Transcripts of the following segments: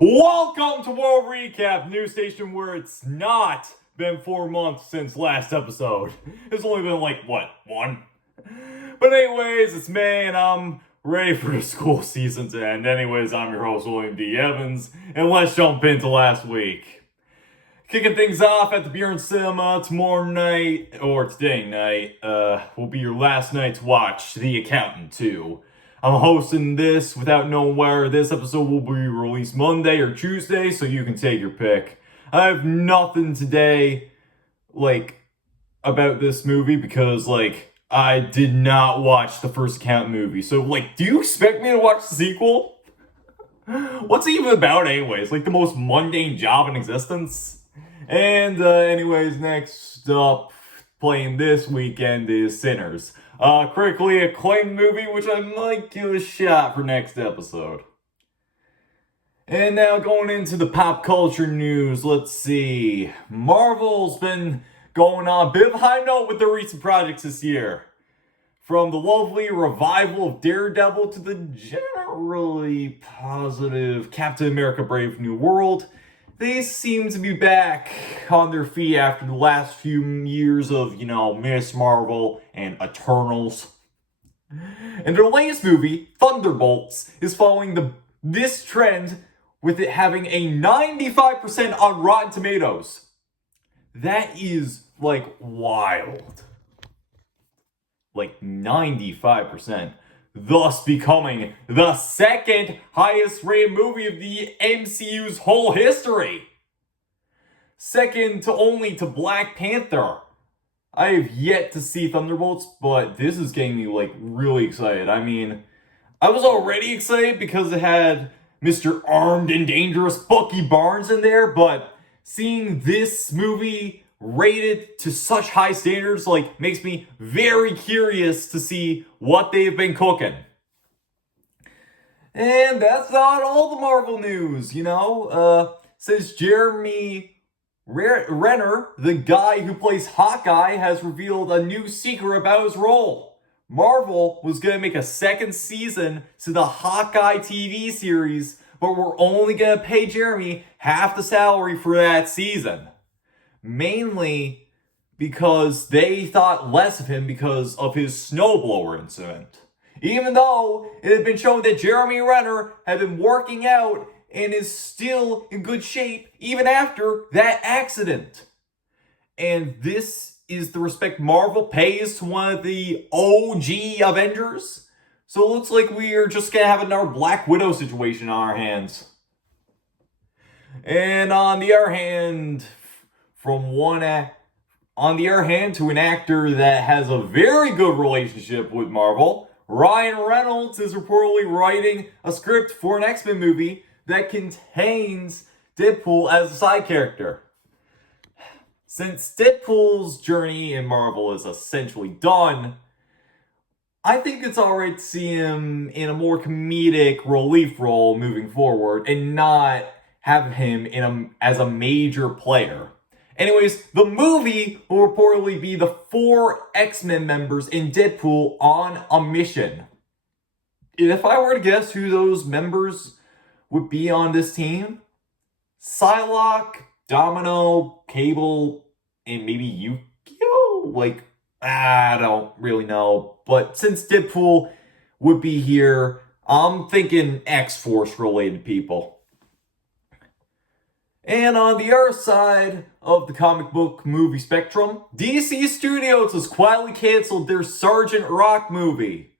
Welcome to World Recap, news station where it's not been 4 months since last episode. It's only been one? But anyways, it's May and I'm ready for the school season to end. Anyways, I'm your host, William D. Evans, and let's jump into last week. Kicking things off at the Beer and Cinema tomorrow night, or today night, will be your last night to watch The Accountant 2. I'm hosting this without knowing where this episode will be released Monday or Tuesday, so you can take your pick. I have nothing today, about this movie because, I did not watch the first Accountant movie. So, do you expect me to watch the sequel? What's it even about anyways? The most mundane job in existence? And, anyways, next up, playing this weekend is Sinners. Critically acclaimed movie, which I might give a shot for next episode. And now going into the pop culture news, let's see. Marvel's been going on a bit of a high note with their recent projects this year. From the lovely revival of Daredevil to the generally positive Captain America Brave New World, they seem to be back on their feet after the last few years of, Miss Marvel and Eternals. And their latest movie, Thunderbolts, is following this trend with it having a 95% on Rotten Tomatoes. That is, wild. 95%. Thus becoming the second highest rated movie of the MCU's whole history. Second only to Black Panther. I have yet to see Thunderbolts, but this is getting me really excited. I mean, I was already excited because it had Mr. Armed and Dangerous Bucky Barnes in there, but seeing this movie rated to such high standards makes me very curious to see what they've been cooking. And that's not all the Marvel news, since Jeremy Renner, the guy who plays Hawkeye, has revealed a new secret about his role. Marvel was going to make a second season to the Hawkeye TV series, but we're only going to pay Jeremy half the salary for that season. Mainly because they thought less of him because of his snowblower incident. Even though it had been shown that Jeremy Renner had been working out and is still in good shape even after that accident. And this is the respect Marvel pays to one of the OG Avengers. So it looks like we are just going to have another Black Widow situation on our hands. And on the other hand, to an actor that has a very good relationship with Marvel, Ryan Reynolds is reportedly writing a script for an X-Men movie that contains Deadpool as a side character. Since Deadpool's journey in Marvel is essentially done, I think it's alright to see him in a more comedic relief role moving forward and not have him as a major player. Anyways, the movie will reportedly be the 4 X-Men members in Deadpool on a mission. If I were to guess who those members would be on this team, Psylocke, Domino, Cable, and maybe Yukio? I don't really know. But since Deadpool would be here, I'm thinking X-Force related people. And on the other side of the comic book movie spectrum, DC Studios has quietly canceled their Sergeant Rock movie.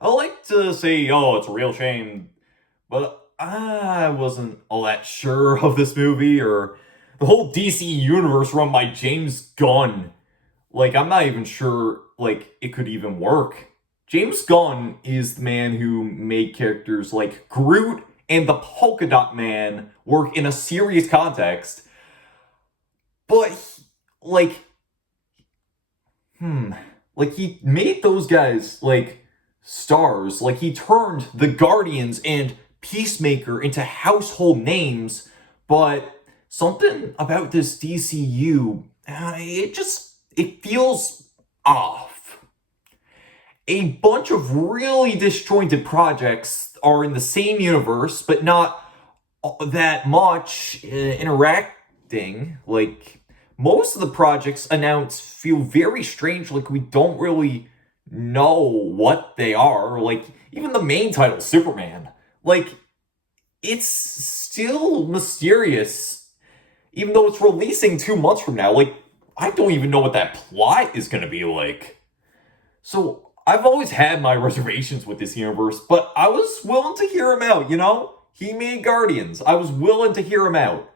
I like to say, it's a real shame, but I wasn't all that sure of this movie or the whole DC universe run by James Gunn. I'm not even sure, it could even work. James Gunn is the man who made characters like Groot and the Polka Dot Man work in a serious context. But, he made those guys, stars. He turned the Guardians and Peacemaker into household names. But something about this DCU, it feels off. A bunch of really disjointed projects are in the same universe, but not that much interacting. Like, most of the projects announced feel very strange, like we don't really know what they are. Like, even the main title, Superman, like, it's still mysterious, even though it's releasing 2 months from now. Like, I don't even know what that plot is gonna be like. So, I've always had my reservations with this universe, but I was willing to hear him out, you know? He made Guardians. I was willing to hear him out.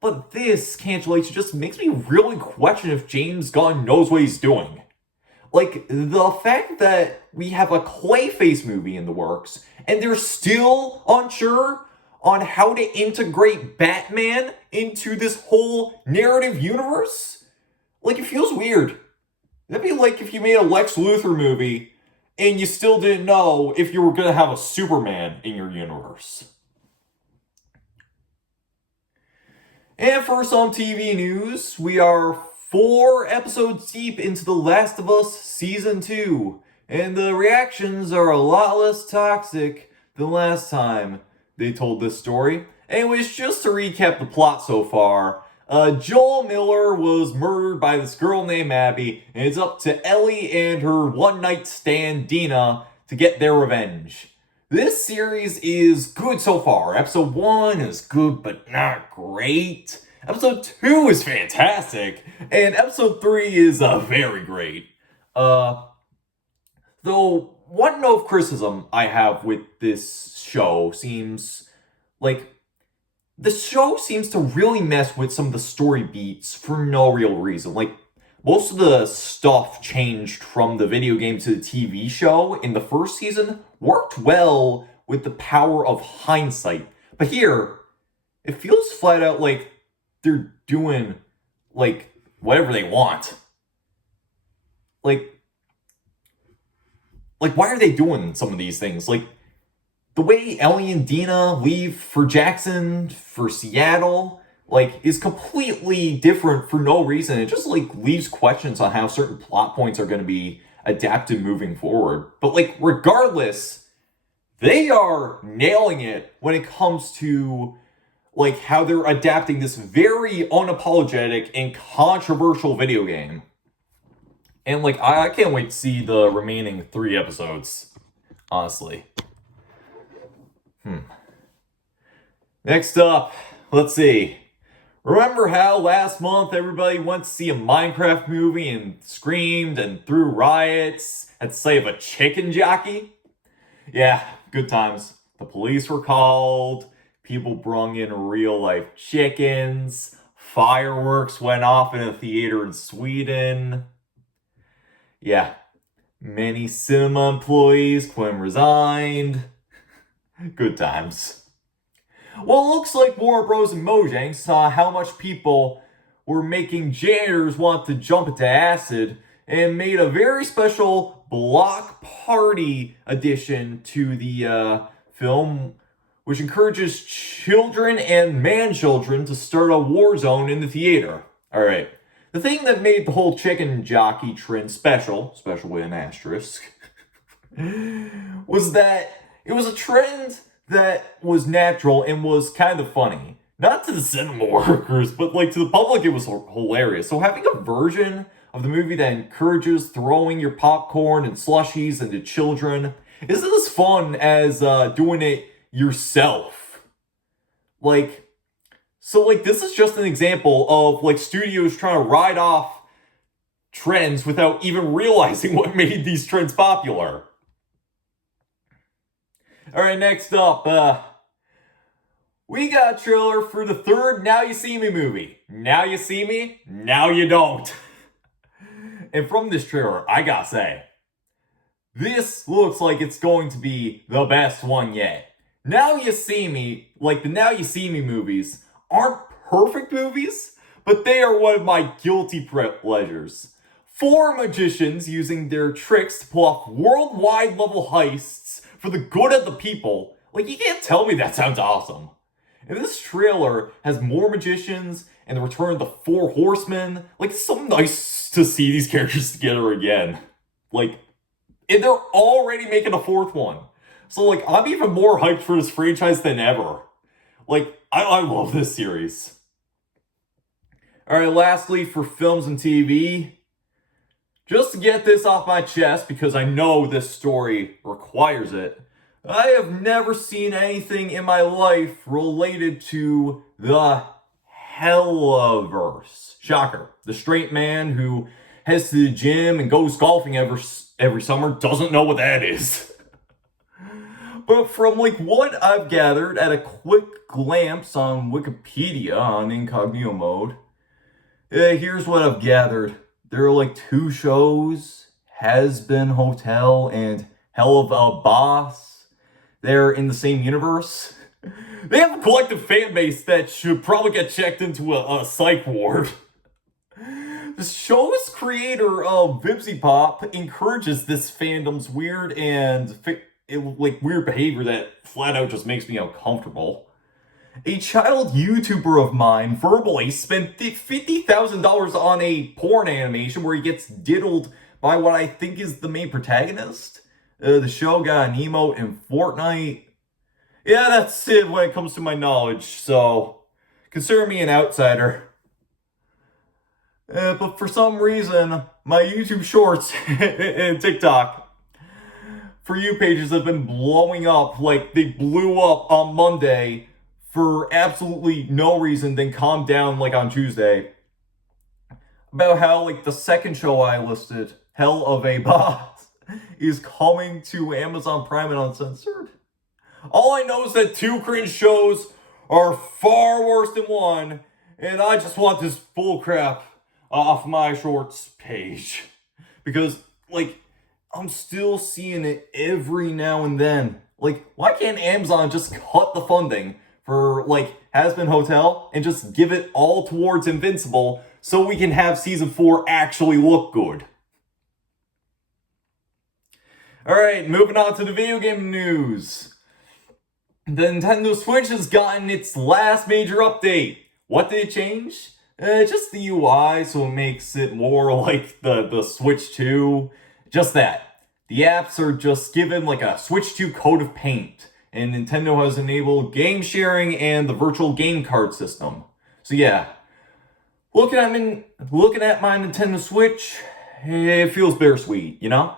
But this cancellation just makes me really question if James Gunn knows what he's doing. Like, the fact that we have a Clayface movie in the works, and they're still unsure on how to integrate Batman into this whole narrative universe? Like, it feels weird. That'd be like if you made a Lex Luthor movie, and you still didn't know if you were gonna have a Superman in your universe. And for some TV news, we are 4 episodes deep into The Last of Us Season 2, and the reactions are a lot less toxic than last time they told this story. Anyways, just to recap the plot so far, Joel Miller was murdered by this girl named Abby, and it's up to Ellie and her one-night stand Dina to get their revenge. This series is good so far. Episode 1 is good, but not great. Episode 2 is fantastic. And episode 3 is very great. Though, one note of criticism I have with this show seems like the show seems to really mess with some of the story beats for no real reason. Like, most of the stuff changed from the video game to the TV show in the first season worked well with the power of hindsight. But here, it feels flat out like they're doing, like, whatever they want. Like, why are they doing some of these things? Like, the way Ellie and Dina leave for Jackson, for Seattle, like, is completely different for no reason. It just, like, leaves questions on how certain plot points are going to be adapted moving forward. But, like, regardless, they are nailing it when it comes to, like, how they're adapting this very unapologetic and controversial video game. And, like, I can't wait to see the remaining 3 episodes, honestly. Next up, let's see. Remember how last month everybody went to see a Minecraft movie and screamed and threw riots at the sight of a chicken jockey? Yeah, good times. The police were called, people brung in real-life chickens, fireworks went off in a theater in Sweden. Yeah, many cinema employees quit and resigned. Good times. Well, it looks like Warner Bros. And Mojang saw how much people were making janitors want to jump into acid and made a very special block party edition to the film, which encourages children and man-children to start a war zone in the theater. Alright, the thing that made the whole chicken jockey trend special with an asterisk, was that it was a trend that was natural and was kind of funny. Not to the cinema workers, but like to the public it was hilarious. So having a version of the movie that encourages throwing your popcorn and slushies into children isn't as fun as doing it yourself. Like, so like this is just an example of like studios trying to ride off trends without even realizing what made these trends popular. Alright, next up, we got a trailer for the 3rd Now You See Me movie. Now you see me, now you don't. And from this trailer, I gotta say, this looks like it's going to be the best one yet. Now You See Me, like the Now You See Me movies, aren't perfect movies, but they are one of my guilty pleasures. 4 magicians using their tricks to pull off worldwide level heists for the good of the people. Like, you can't tell me that sounds awesome. And this trailer has more magicians and the return of the 4 horsemen. Like, it's so nice to see these characters together again. Like, and they're already making a 4th one. So, like, I'm even more hyped for this franchise than ever. Like, I love this series. Alright, lastly, for films and TV, just to get this off my chest, because I know this story requires it, I have never seen anything in my life related to the Hellaverse. Shocker. The straight man who heads to the gym and goes golfing every summer doesn't know what that is. But from what I've gathered at a quick glance on Wikipedia on incognito mode, here's what I've gathered. There are 2 shows, Has Been Hotel and Hell of a Boss. They're in the same universe. They have a collective fan base that should probably get checked into a psych ward. The show's creator, Vibsy Pop, encourages this fandom's weird and weird behavior that flat out just makes me uncomfortable. A child YouTuber of mine verbally spent $50,000 on a porn animation where he gets diddled by what I think is the main protagonist. The show got an emote in Fortnite. Yeah, that's it when it comes to my knowledge, so consider me an outsider. But for some reason, my YouTube Shorts and TikTok For You pages have been blowing up like they blew up on Monday for absolutely no reason, then calmed down on Tuesday. About how the second show I listed, Hell of a Boss, is coming to Amazon Prime and uncensored. All I know is that 2 cringe shows are far worse than one, and I just want this bull crap off my Shorts page. Because, I'm still seeing it every now and then. Why can't Amazon just cut the funding for, Has Been Hotel and just give it all towards Invincible so we can have season 4 actually look good? Alright, moving on to the video game news. The Nintendo Switch has gotten its last major update. What did it change? Just the UI, so it makes it more like the Switch 2. Just that. The apps are just given a Switch 2 coat of paint. And Nintendo has enabled game sharing and the virtual game card system. So yeah, looking at my Nintendo Switch, it feels bittersweet, you know?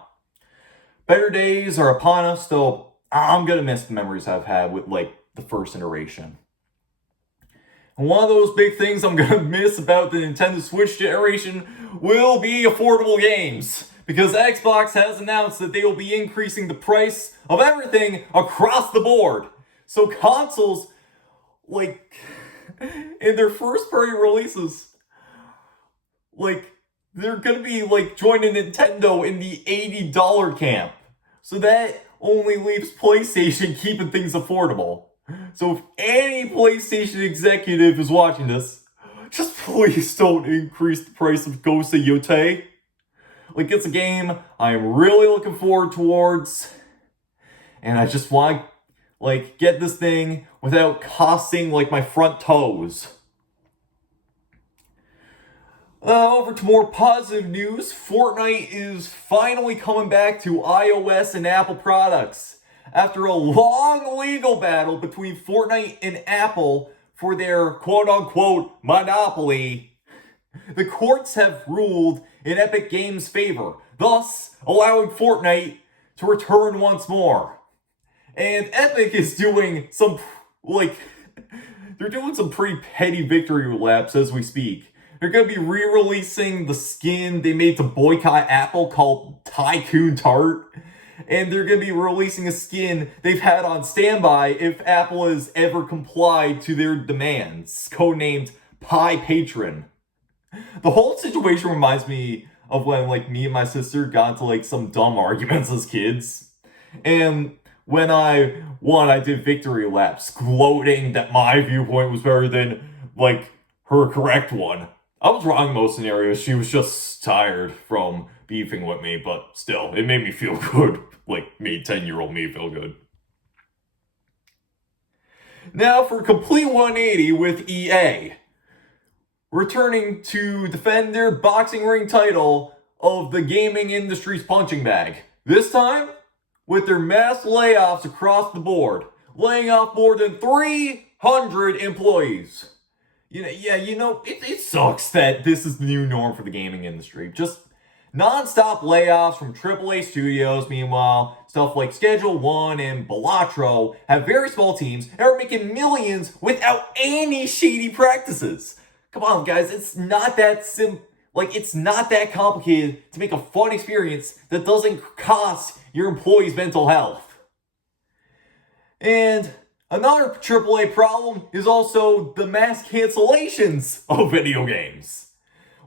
Better days are upon us, though I'm gonna miss the memories I've had with the first iteration. And one of those big things I'm gonna miss about the Nintendo Switch generation will be affordable games. Because Xbox has announced that they will be increasing the price of everything across the board. So consoles, in their first party releases, they're gonna be joining Nintendo in the $80 camp. So that only leaves PlayStation keeping things affordable. So if any PlayStation executive is watching this, just please don't increase the price of Ghost of Yotei. It's a game I am really looking forward towards. And I just want to, get this thing without costing, my front toes. Over to more positive news. Fortnite is finally coming back to iOS and Apple products. After a long legal battle between Fortnite and Apple for their quote-unquote monopoly, the courts have ruled in Epic Games' favor, thus allowing Fortnite to return once more. And Epic is doing some, they're doing some pretty petty victory laps as we speak. They're going to be re-releasing the skin they made to boycott Apple called Tycoon Tart. And they're going to be releasing a skin they've had on standby if Apple has ever complied to their demands, codenamed Pie Patron. The whole situation reminds me of when, me and my sister got into, some dumb arguments as kids. And when I won, I did victory laps, gloating that my viewpoint was better than, her correct one. I was wrong in most scenarios. She was just tired from beefing with me, but still, it made me feel good. Made 10-year-old me feel good. Now for a complete 180 with EA. Returning to defend their boxing ring title of the gaming industry's punching bag. This time, with their mass layoffs across the board, laying off more than 3 300 employees. It sucks that this is the new norm for the gaming industry. Just non-stop layoffs from AAA studios. Meanwhile, stuff like Schedule 1 and Balatro have very small teams and are making millions without any shady practices. Come on, guys, it's not that it's not that complicated to make a fun experience that doesn't cost your employees' mental health. And another AAA problem is also the mass cancellations of video games.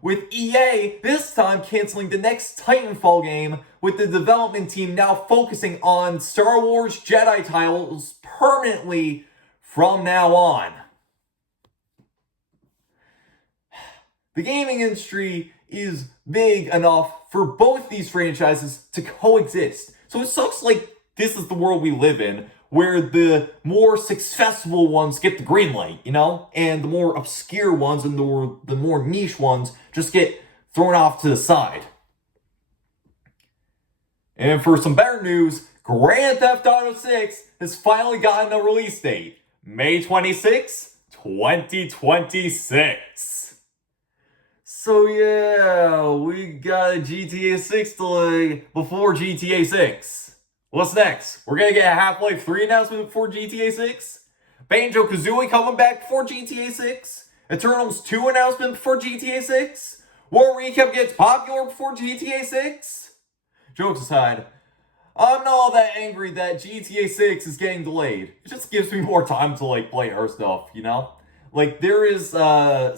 With EA this time canceling the next Titanfall game, with the development team now focusing on Star Wars Jedi titles permanently from now on. The gaming industry is big enough for both these franchises to coexist. So it sucks like this is the world we live in, where the more successful ones get the green light, and the more obscure ones and the more niche ones just get thrown off to the side. And for some better news, Grand Theft Auto 6 has finally gotten a release date. May 26, 2026. So yeah, we got a GTA 6 delay before GTA 6. What's next? We're gonna get a Half-Life 3 announcement before GTA 6? Banjo-Kazooie coming back before GTA 6? Eternals 2 announcement before GTA 6? War Recap gets popular before GTA 6? Jokes aside, I'm not all that angry that GTA 6 is getting delayed. It just gives me more time to play her stuff, there is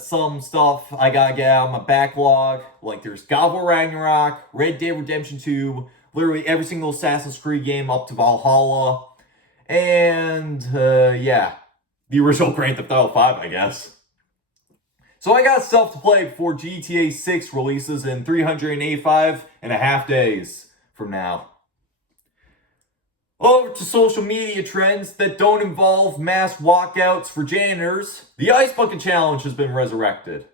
some stuff I gotta get out of my backlog. There's God of War Ragnarok, Red Dead Redemption 2, literally every single Assassin's Creed game up to Valhalla. And, the original Grand Theft Auto 5, I guess. So I got stuff to play before GTA 6 releases in 385 and a half days from now. Over to social media trends that don't involve mass walkouts for janitors. The Ice Bucket Challenge has been resurrected.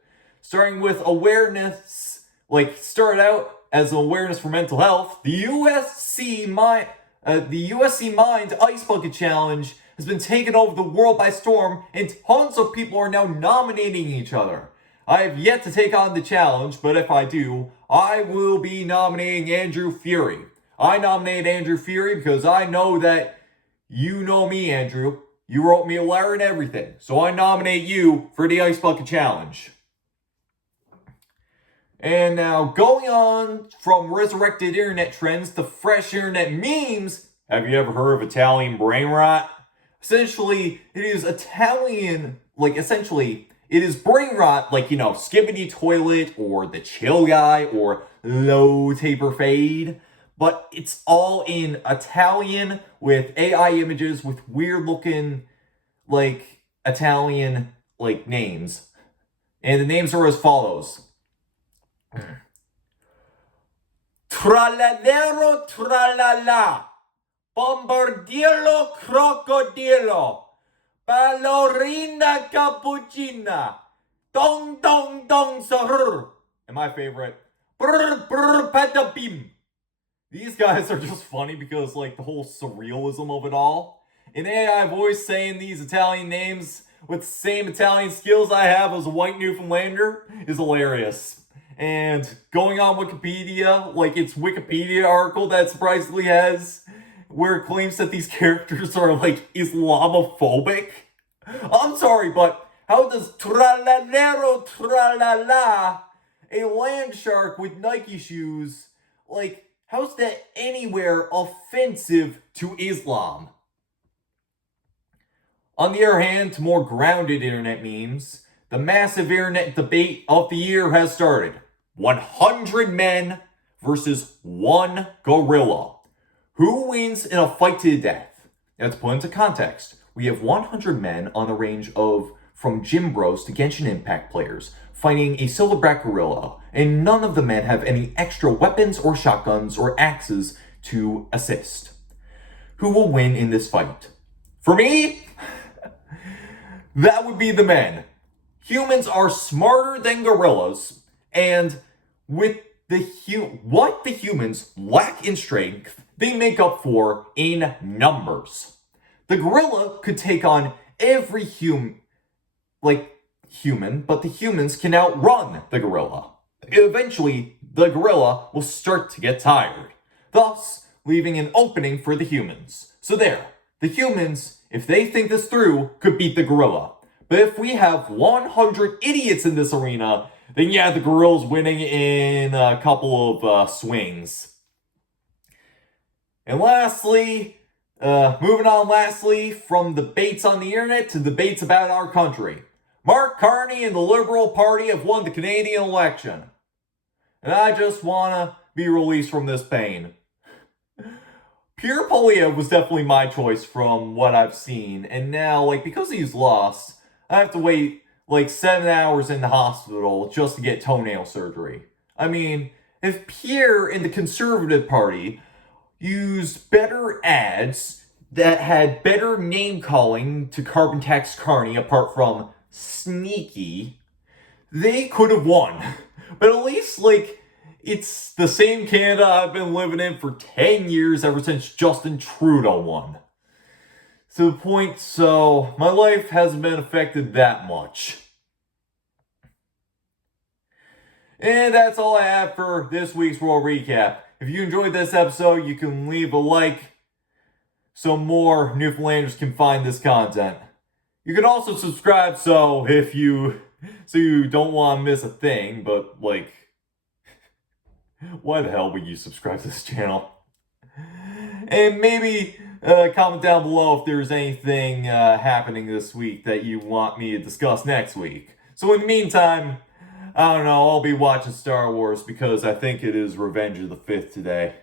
Starting with awareness, started out as an awareness for mental health, the USC Mind Ice Bucket Challenge has been taking over the world by storm, and tons of people are now nominating each other. I have yet to take on the challenge, but if I do, I will be nominating Andrew Fury. I nominate Andrew Fury because I know that you know me, Andrew. You wrote me a letter and everything. So I nominate you for the Ice Bucket Challenge. And now, going on from resurrected internet trends to fresh internet memes, have you ever heard of Italian brain rot? Essentially, it is Italian, it is brain rot, Skibbity Toilet, or The Chill Guy, or Low Taper Fade. But it's all in Italian with AI images with weird looking, Italian, names. And the names are as follows. Tralalero tralala, bombardillo crocodillo, ballerina cappuccina, dong dong dong sahur, and my favorite, brr brr patapim. These guys are just funny because, the whole surrealism of it all. An AI voice saying these Italian names with the same Italian skills I have as a white Newfoundlander is hilarious. And going on Wikipedia, its Wikipedia article that surprisingly has, where it claims that these characters are, Islamophobic. I'm sorry, but how does tralalero tralala, a land shark with Nike shoes, how's that anywhere offensive to Islam? On the other hand, to more grounded internet memes, the massive internet debate of the year has started. 100 men versus 1 gorilla. Who wins in a fight to the death? Now, to put into context, we have 100 men on the range of from Gym Bros to Genshin Impact players fighting a silverback gorilla, and none of the men have any extra weapons or shotguns or axes to assist. Who will win in this fight? For me, that would be the men. Humans are smarter than gorillas, and with what the humans lack in strength, they make up for in numbers. The gorilla could take on every human, but the humans can outrun the gorilla. Eventually, the gorilla will start to get tired, thus leaving an opening for the humans. So there, the humans, if they think this through, could beat the gorilla. But if we have 100 idiots in this arena, then yeah, the gorilla's winning in a couple of swings. And lastly, moving on from debates on the internet to debates about our country. Mark Carney and the Liberal Party have won the Canadian election. And I just want to be released from this pain. Pierre Poilievre was definitely my choice from what I've seen. And now, because he's lost, I have to wait 7 hours in the hospital just to get toenail surgery. I mean, if Pierre and the Conservative Party used better ads that had better name calling to carbon tax Carney apart from sneaky, they could have won. But at least, it's the same Canada I've been living in for 10 years ever since Justin Trudeau won. To the point, so my life hasn't been affected that much. And that's all I have for this week's World Recap. If you enjoyed this episode, you can leave a like so more Newfoundlanders can find this content. You can also subscribe so you don't want to miss a thing, but why the hell would you subscribe to this channel? And maybe comment down below if there's anything happening this week that you want me to discuss next week. So in the meantime, I don't know, I'll be watching Star Wars because I think it is Revenge of the Fifth today.